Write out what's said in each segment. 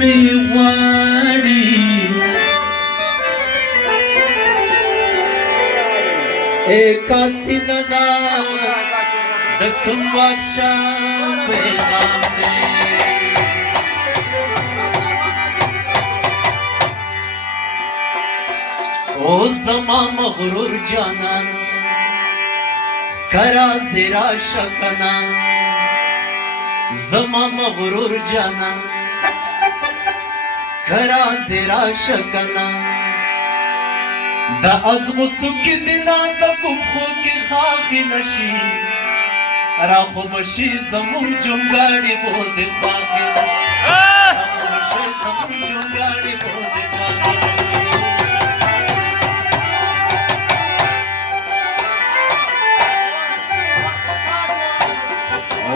می غواړي اے قاصده دا د کوم بادشاه پیغام دی او زما مغرور جانان کرا زیرا شکنا زما مغرور جانان کرا زیرا شکنا دا ازغسو کی دنازا کم خو کی خاخی نشی را خوبشی زمون جنگاڑی بود خاخی نشی را خوبشی زمون جنگاڑی بود خاخی نشی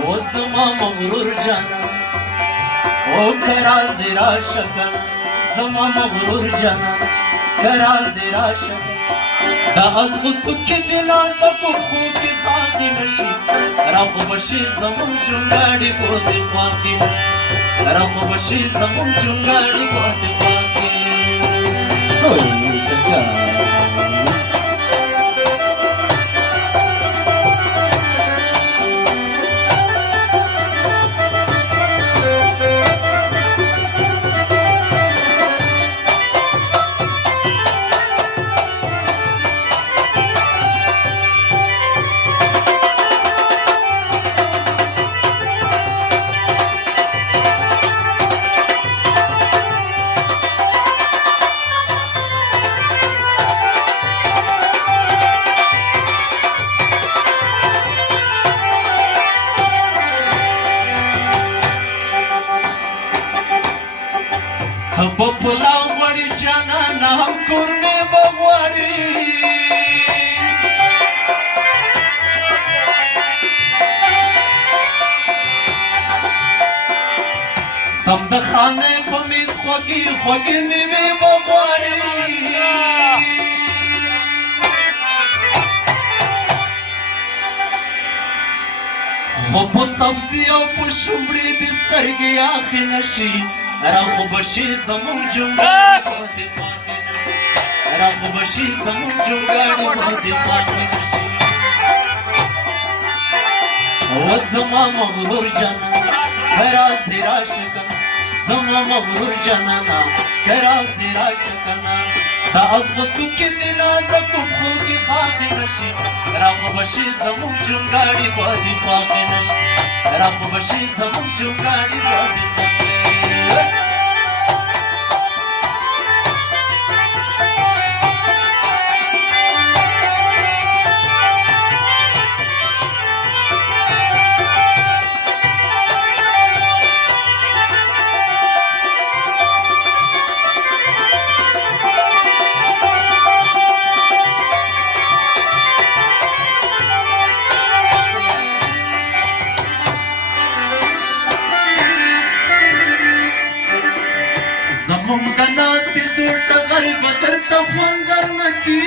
او زما مغرور جانا او کرا زیرا شکنا زما مغرور جانا کرا زیرا شکنا دا از غصو کی دلازا کم خو کی خاخی نشی را خوبشی زمون جنگاڑی بودی خواخی نشی را خوبشی زمون جنگاڑی بودی خواخی سوی چچا تبا پلا غوڑی جانا نام کرنے بغوڑی سمد خانے پمیز خوگی خوگی میوی بغوڑی خوب سبزی او پشمری دسترگی آخی نشی را خوبشی زمون جنگاڑی بودی خواهی نشی را خوبشی زمون جنگاڑی بودی خواهی نشی و زما مغرور جانا کرا زیرا شکنا زما مغرور جانا کرا زیرا شکنا دا از غصو کی دنازا کم خو کی خواهی نشی را خوبشی زمون جنگاڑی بودی خواهی نشی را خوبشی زمون جنگاڑی بودی خواهی زمون د ناز دی زور ټغر بدر ته خوندر نکی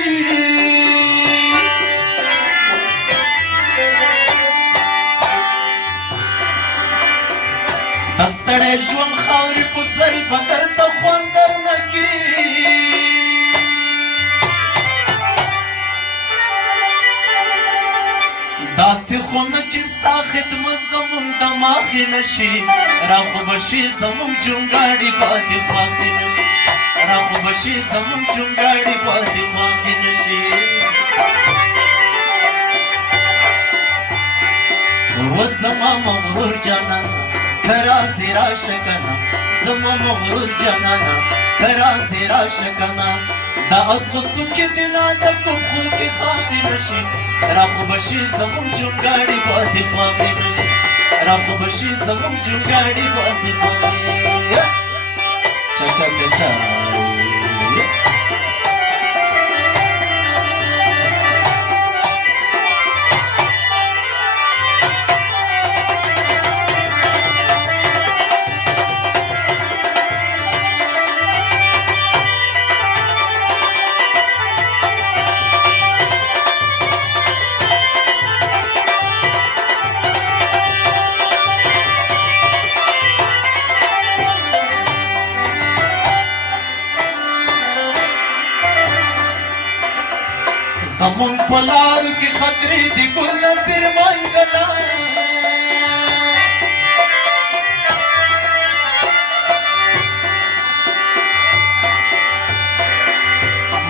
دستړی ژوند خاورې په سر بدر ته خوندر نکی داسې خو نه چې ستا خدمت زمون د ماخې نشي را خوبشي زمون جونګاړي پاتې خواښې نشي را خوبشي زمون جونګاړي پاتې خواښې نشي و زما مغرور جانان کرا زیرا شکنا زما مغرور جانانا کرا زیرا شکنا دا از غصو کی دنازا کم خو کی خواخی نشی را خوبشی زمون جونگاڑی بادی خواخی نشی را خوبشی زمون جونگاڑی بادی خواخی چا چا چا چا زمون په لارو کې خطرې د ګل نصیر منګلا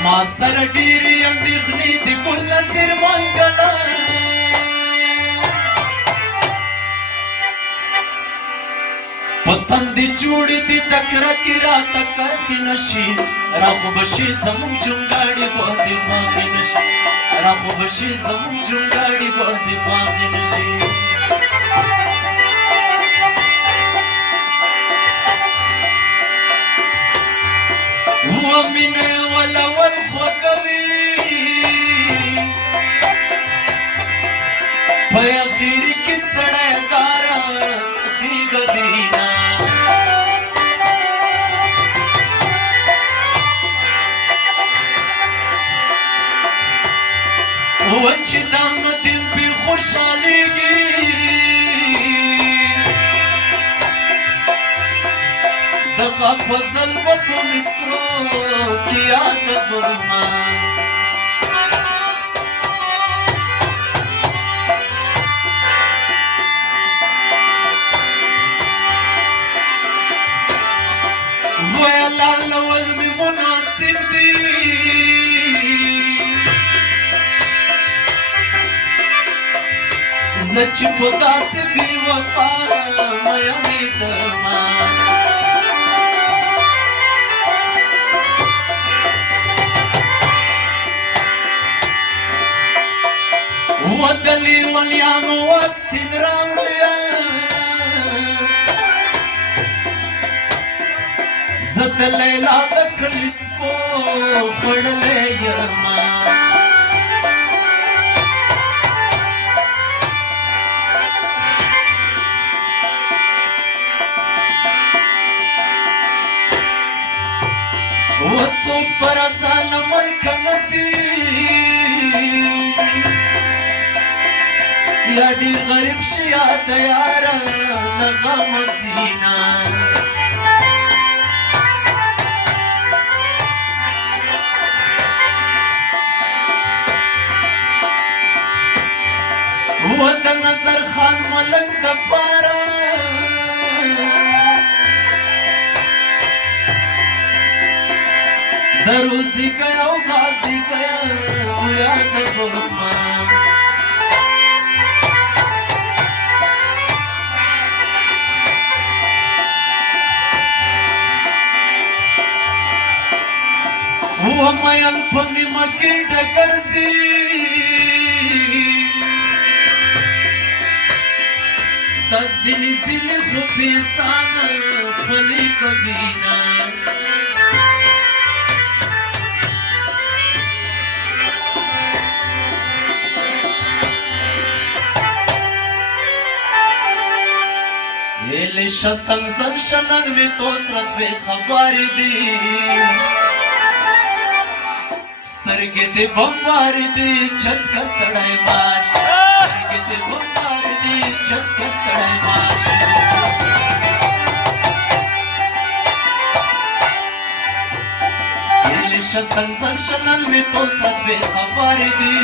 ما سره ډېرې اندېښنې د ګل نصیر منګلا وطن دی جوړې دي ټکره کې راته کرښې نشي راخو به شي زموږ جونګاړې به دې خواښې نشي راخو به شي زموږ جونګاړې به دې خواښې نشي ومینې ولول خوږوي په اخري کې سړی داره خیږوي وچې دانه دې پې خوشحالېږي دغه فصل به په مصرو کې یادومه ویه لالول مې مناسب دي زه چې په داسې بې وفا میینېدمه و د لیونیانو واکسین راوړیه زه د لیلا د کلي سپو خوړلی یمه وڅوک پر اسانه ملکه نځي یا ډېر غریب شي یا د یاره نه غمه سینه و د نظر خان ملک دپاره د روزګر او غازیګر یادومه و مین په نیمه کې ډګرځي دا ځینې ځینې خو بېسانه خولې کوینه Elisha sanzan shanan vitos radve khabari di Starge de bombari di chaska stadai maaj Starge de bombari di chaska stadai maaj Elisha sanzan shanan vitos radve khabari di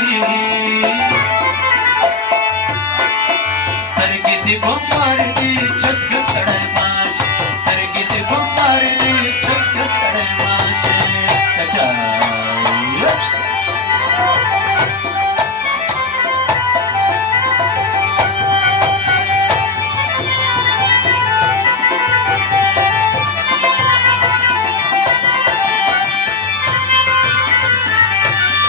Starge de bombari di